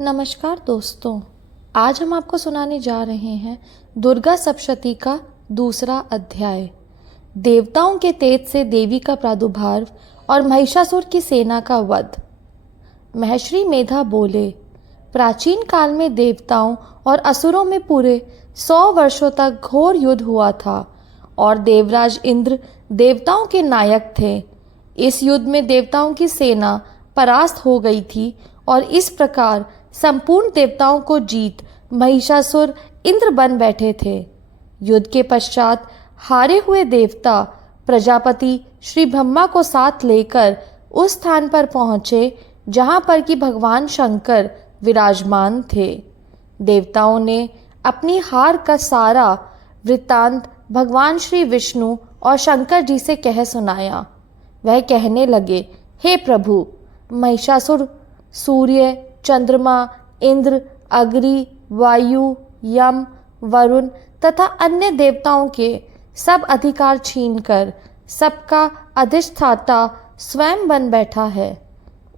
नमस्कार दोस्तों, आज हम आपको सुनाने जा रहे हैं दुर्गा सप्तशती का दूसरा अध्याय। देवताओं के तेज से देवी का प्रादुर्भाव और महिषासुर की सेना का वध। महर्षि मेधा बोले, प्राचीन काल में देवताओं और असुरों में पूरे 100 वर्षों तक घोर युद्ध हुआ था और देवराज इंद्र देवताओं के नायक थे। इस युद्ध में देवताओं की सेना परास्त हो गई थी और इस प्रकार संपूर्ण देवताओं को जीत महिषासुर इंद्र बन बैठे थे। युद्ध के पश्चात हारे हुए देवता प्रजापति श्री ब्रह्मा को साथ लेकर उस स्थान पर पहुँचे जहाँ पर कि भगवान शंकर विराजमान थे। देवताओं ने अपनी हार का सारा वृत्तांत भगवान श्री विष्णु और शंकर जी से कह सुनाया। वह कहने लगे, हे प्रभु, महिषासुर सूर्य, चंद्रमा, इंद्र, अग्नि, वायु, यम, वरुण तथा अन्य देवताओं के सब अधिकार छीनकर सबका अधिष्ठाता स्वयं बन बैठा है।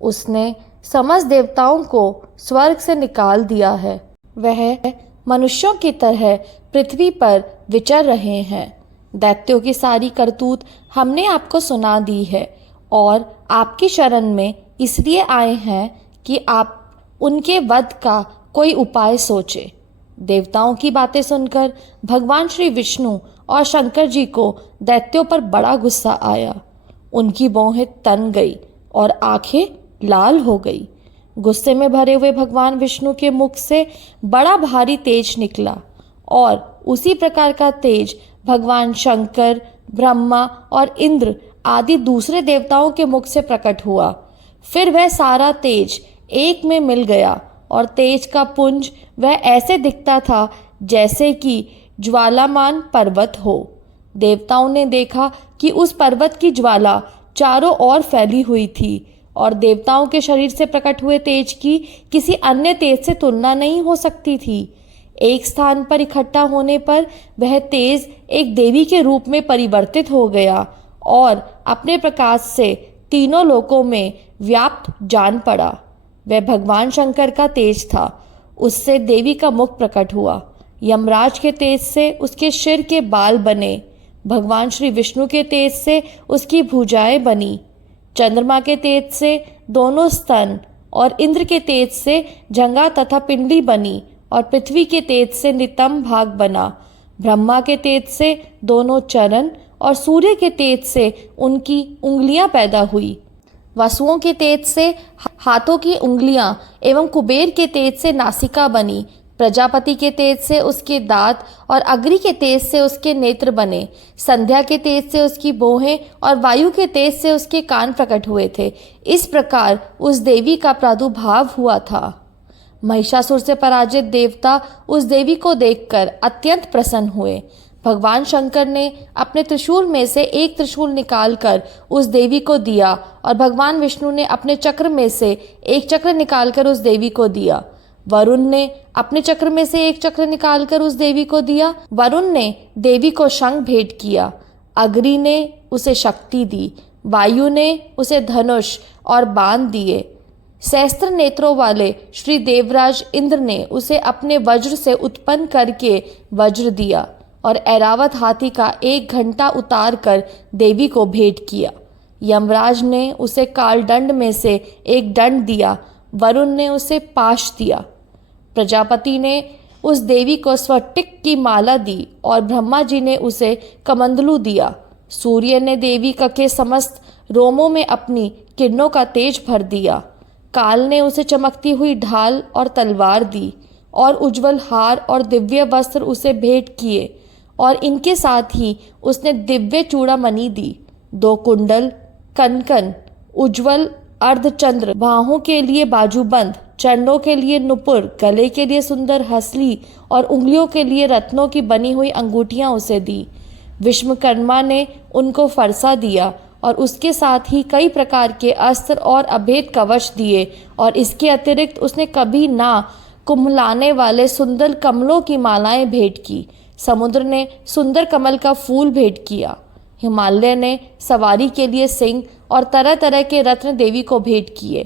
उसने समस्त देवताओं को स्वर्ग से निकाल दिया है। वह मनुष्यों की तरह पृथ्वी पर विचर रहे हैं। दैत्यों की सारी करतूत हमने आपको सुना दी है और आपकी शरण में इसलिए आए हैं कि आप उनके वध का कोई उपाय सोचे। देवताओं की बातें सुनकर भगवान श्री विष्णु और शंकर जी को दैत्यों पर बड़ा गुस्सा आया। उनकी भौहें तन गई और आंखें लाल हो गई। गुस्से में भरे हुए भगवान विष्णु के मुख से बड़ा भारी तेज निकला और उसी प्रकार का तेज भगवान शंकर, ब्रह्मा और इंद्र आदि दूसरे देवताओं के मुख से प्रकट हुआ। फिर वह सारा तेज एक में मिल गया और तेज का पुंज वह ऐसे दिखता था जैसे कि ज्वालामान पर्वत हो। देवताओं ने देखा कि उस पर्वत की ज्वाला चारों ओर फैली हुई थी और देवताओं के शरीर से प्रकट हुए तेज की किसी अन्य तेज से तुलना नहीं हो सकती थी। एक स्थान पर इकट्ठा होने पर वह तेज एक देवी के रूप में परिवर्तित हो गया और अपने प्रकाश से तीनों लोकों में व्याप्त जान पड़ा। वह भगवान शंकर का तेज था। उससे देवी का मुख प्रकट हुआ। यमराज के तेज से उसके सिर के बाल बने। भगवान श्री विष्णु के तेज से उसकी भुजाएं बनी। चंद्रमा के तेज से दोनों स्तन और इंद्र के तेज से जंघा तथा पिंडली बनी और पृथ्वी के तेज से नितंब भाग बना। ब्रह्मा के तेज से दोनों चरण और सूर्य के तेज से उनकी उंगलियां पैदा हुई। वसुओं के तेज से हाथों की उंगलियां एवं कुबेर के तेज से नासिका बनी। प्रजापति के तेज से उसके दांत और अग्नि के तेज से उसके नेत्र बने। संध्या के तेज से उसकी भौहें और वायु के तेज से उसके कान प्रकट हुए थे। इस प्रकार उस देवी का प्रादुर्भाव हुआ था। महिषासुर से पराजित देवता उस देवी को देखकर अत्यंत प्रसन्न हुए। भगवान शंकर ने अपने त्रिशूल में से एक त्रिशूल निकालकर उस देवी को दिया और भगवान विष्णु ने अपने चक्र में से एक चक्र निकालकर उस देवी को दिया। वरुण ने अपने चक्र में से एक चक्र निकालकर उस देवी को दिया। वरुण ने देवी को शंख भेंट किया। अग्नि ने उसे शक्ति दी। वायु ने उसे धनुष और बाण दिए। सहस्त्र नेत्रों वाले श्री देवराज इंद्र ने उसे अपने वज्र से उत्पन्न करके वज्र दिया और ऐरावत हाथी का 1 घंटा उतार कर देवी को भेंट किया। यमराज ने उसे कालदंड में से एक दंड दिया। वरुण ने उसे पाश दिया। प्रजापति ने उस देवी को स्फटिक की माला दी और ब्रह्मा जी ने उसे कमंडलू दिया। सूर्य ने देवी के समस्त रोमों में अपनी किरणों का तेज भर दिया। काल ने उसे चमकती हुई ढाल और तलवार दी और उज्जवल हार और दिव्य वस्त्र उसे भेंट किए और इनके साथ ही उसने दिव्य चूड़ामणि दी। 2 कुंडल, कनकन, उज्जवल अर्धचंद्र, बाहों के लिए बाजूबंद, चरणों के लिए नुपुर, गले के लिए सुंदर हसली और उंगलियों के लिए रत्नों की बनी हुई अंगूठियां उसे दी। विश्वकर्मा ने उनको फरसा दिया और उसके साथ ही कई प्रकार के अस्त्र और अभेद कवच दिए और इसके अतिरिक्त उसने कभी ना कुम्हलाने वाले सुंदर कमलों की मालाएं भेंट की। समुद्र ने सुंदर कमल का फूल भेंट किया। हिमालय ने सवारी के लिए सिंह और तरह तरह के रत्न देवी को भेंट किए।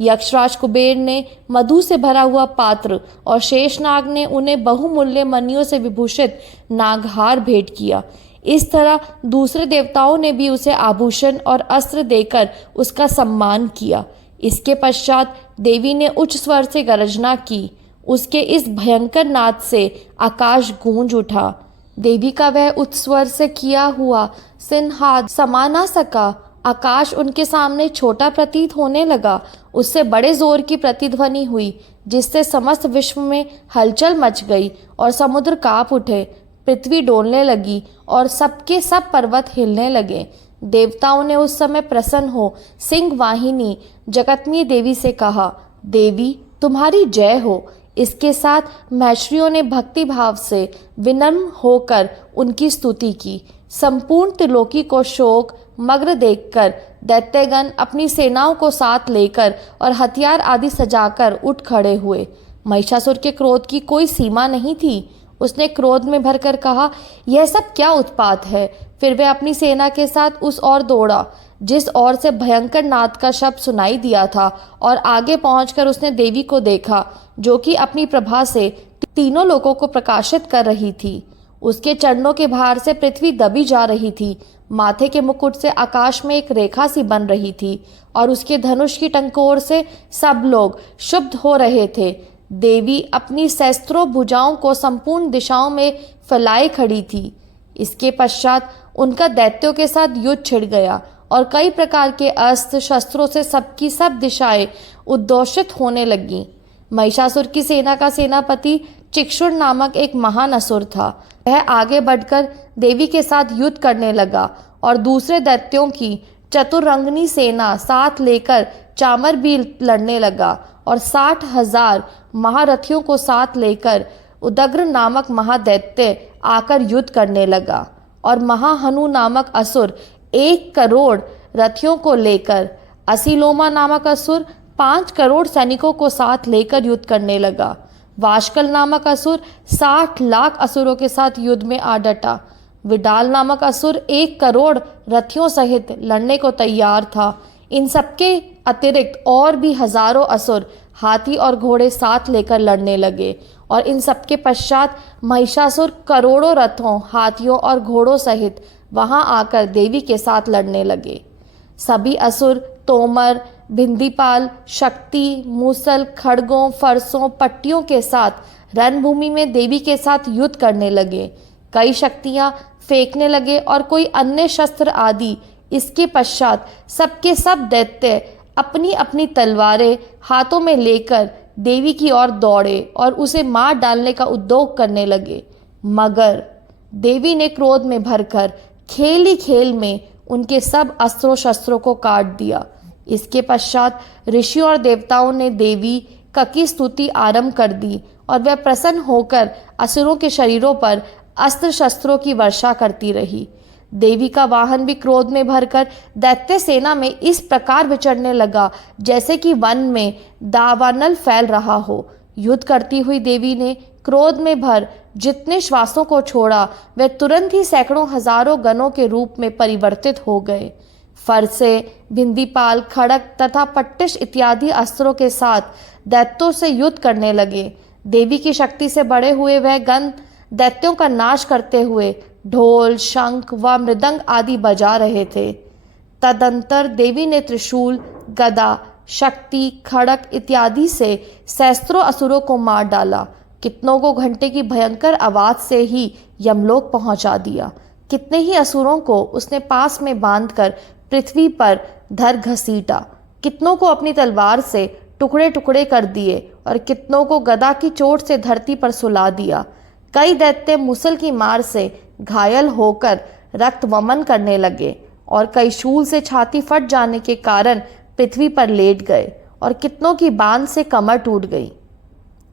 यक्षराज कुबेर ने मधु से भरा हुआ पात्र और शेषनाग ने उन्हें बहुमूल्य मणियों से विभूषित नागहार भेंट किया। इस तरह दूसरे देवताओं ने भी उसे आभूषण और अस्त्र देकर उसका सम्मान किया। इसके पश्चात देवी ने उच्च स्वर से गर्जना की। उसके इस भयंकर नाद से आकाश गूंज उठा। देवी का वह उच्च स्वर से किया हुआ सिंहाद समा ना सका। आकाश उनके सामने छोटा प्रतीत होने लगा। उससे बड़े जोर की प्रतिध्वनि हुई, जिससे समस्त विश्व में हलचल मच गई और समुद्र कांप उठे। पृथ्वी डोलने लगी और सबके सब पर्वत हिलने लगे। देवताओं ने उस समय प्रसन्न हो सिंह वाहिनी जगतमयी देवी से कहा, देवी तुम्हारी जय हो। इसके साथ महर्षियों ने भक्ति भाव से विनम्र होकर उनकी स्तुति की। संपूर्ण त्रिलोकी को शोक मग्न देखकर दैत्यगण अपनी सेनाओं को साथ लेकर और हथियार आदि सजाकर उठ खड़े हुए। महिषासुर के क्रोध की कोई सीमा नहीं थी। उसने क्रोध में भरकर कहा, यह सब क्या उत्पात है। फिर वह अपनी सेना के साथ उस ओर दौड़ा जिस ओर से भयंकर नाद का शब्द सुनाई दिया था, और आगे पहुंचकर उसने देवी को देखा, जो कि अपनी प्रभा से तीनों लोगों को प्रकाशित कर रही थी। उसके चरणों के भार से पृथ्वी दबी जा रही थी। माथे के मुकुट से आकाश में एक रेखा सी बन रही थी और उसके धनुष की टंकोर से सब लोग शुद्ध हो रहे थे। देवी अपनी सहस्त्रों भुजाओं को संपूर्ण दिशाओं में फैलाए खड़ी थी। इसके पश्चात उनका दैत्यों के साथ युद्ध छिड़ गया और कई प्रकार के अस्त्र शस्त्रों से सबकी सब दिशाएं उद्घोषित होने लगीं। महिषासुर की सेना का सेनापति चिक्षुर नामक एक महान असुर था। वह आगे बढ़कर देवी के साथ युद्ध करने लगा और दूसरे दैत्यों की चतुरंगनी सेना साथ लेकर चामर भी लड़ने लगा और 60,000 महारथियों को साथ लेकर उदग्र नामक महादैत्य आकर युद्ध करने लगा। और महाहनु नामक असुर 1 करोड़ रथियों को लेकर, असीलोमा नामक असुर 5 करोड़ सैनिकों को साथ लेकर युद्ध करने लगा। वाशकल नामक असुर 60 लाख असुरों के साथ युद्ध में आ डटा। विडाल नामक असुर 1 करोड़ रथियों सहित लड़ने को तैयार था। इन सबके अतिरिक्त और भी हजारों असुर हाथी और घोड़े साथ लेकर लड़ने लगे और इन सबके पश्चात महिषासुर करोड़ों रथों, हाथियों और घोड़ों सहित वहां आकर देवी के साथ लड़ने लगे। सभी असुर तोमर, भिंदीपाल, शक्ति, मूसल, खड़गों, फरसों, पट्टियों के साथ रणभूमि में देवी के साथ युद्ध करने लगे। कई शक्तियां फेंकने लगे और कोई अन्य शस्त्र आदि। इसके पश्चात सबके सब दैत्य अपनी अपनी तलवारें हाथों में लेकर देवी की ओर दौड़े और उसे मार डालने का उद्योग करने लगे। मगर देवी ने क्रोध में भरकर खेल ही खेल में उनके सब अस्त्रों शस्त्रों को काट दिया। इसके पश्चात ऋषियों और देवताओं ने देवी की स्तुति आरंभ कर दी और वह प्रसन्न होकर असुरों के शरीरों पर अस्त्र शस्त्रों की वर्षा करती रही। देवी का वाहन भी क्रोध में भरकर दैत्य सेना में इस प्रकार विचरने लगा जैसे कि वन में दावानल फैल रहा हो। युद्ध करती हुई देवी ने क्रोध में भर जितने श्वासों को छोड़ा वे तुरंत ही सैकड़ों हजारों गणों के रूप में परिवर्तित हो गए। फरसे, भिंदीपाल, खड़ग तथा पट्टिश इत्यादि अस्त्रों के साथ दैत्यों से युद्ध करने लगे। देवी की शक्ति से बड़े हुए वह गण दैत्यों का नाश करते हुए ढोल, शंख व मृदंग आदि बजा रहे थे। तदंतर देवी ने त्रिशूल, गदा, शक्ति, खड़ग इत्यादि से सहस्त्रों असुरों को मार डाला। कितनों को घंटे की भयंकर आवाज से ही यमलोक पहुंचा दिया। कितने ही असुरों को उसने पास में बांधकर पृथ्वी पर धर घसीटा। कितनों को अपनी तलवार से टुकड़े टुकड़े कर दिए और कितनों को गदा की चोट से धरती पर सुला दिया। कई दैत्य मुसल की मार से घायल होकर रक्त वमन करने लगे और कई शूल से छाती फट जाने के कारण पृथ्वी पर लेट गए और कितनों की बांध से कमर टूट गई।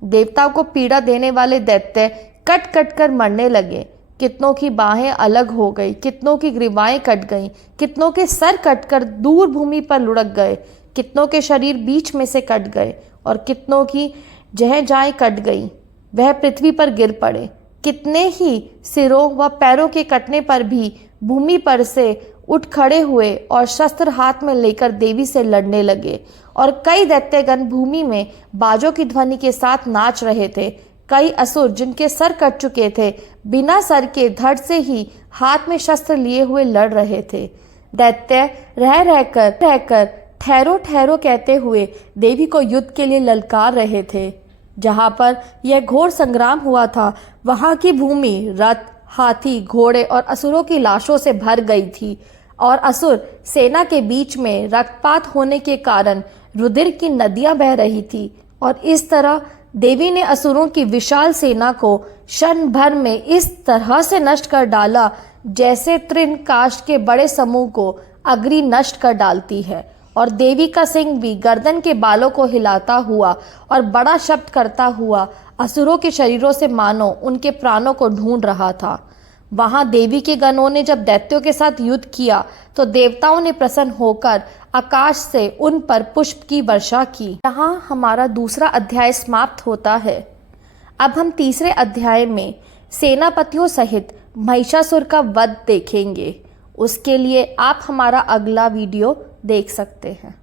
देवताओं को पीड़ा देने वाले दैत्य कट कट कर मरने लगे। कितनों की बाहें अलग हो गई, कितनों की ग्रीवाएं कट गईं, कितनों के सर कटकर दूर भूमि पर लुढ़क गए, कितनों के शरीर बीच में से कट गए और कितनों की जहजाएं कट गईं, वह पृथ्वी पर गिर पड़े। कितने ही सिरों व पैरों के कटने पर भी भूमि पर से उठ खड़े हुए और शस्त्र हाथ में लेकर देवी से लड़ने लगे और कई दैत्यगण भूमि में बाजों की ध्वनि के साथ नाच रहे थे। कई असुर जिनके सर कट चुके थे बिना सर के धड़ से ही हाथ में शस्त्र लिए हुए लड़ रहे थे। दैत्य रह रहकर ठहरो ठहरो कहते हुए देवी को युद्ध के लिए ललकार रहे थे। जहाँ पर यह घोर संग्राम हुआ था वहाँ की भूमि रथ, हाथी, घोड़े और असुरों की लाशों से भर गई थी और असुर सेना के बीच में रक्तपात होने के कारण रुधिर की नदियां बह रही थी। और इस तरह देवी ने असुरों की विशाल सेना को क्षण भर में इस तरह से नष्ट कर डाला जैसे तृण काष्ठ के बड़े समूह को अग्नि नष्ट कर डालती है। और देवी का सिंह भी गर्दन के बालों को हिलाता हुआ और बड़ा शब्द करता हुआ असुरों के शरीरों से मानो उनके प्राणों को ढूंढ रहा था। वहां देवी के गणों ने जब दैत्यों के साथ युद्ध किया तो देवताओं ने प्रसन्न होकर आकाश से उन पर पुष्प की वर्षा की। यहाँ हमारा दूसरा अध्याय समाप्त होता है। अब हम तीसरे अध्याय में सेनापतियों सहित महिषासुर का वध देखेंगे। उसके लिए आप हमारा अगला वीडियो देख सकते हैं।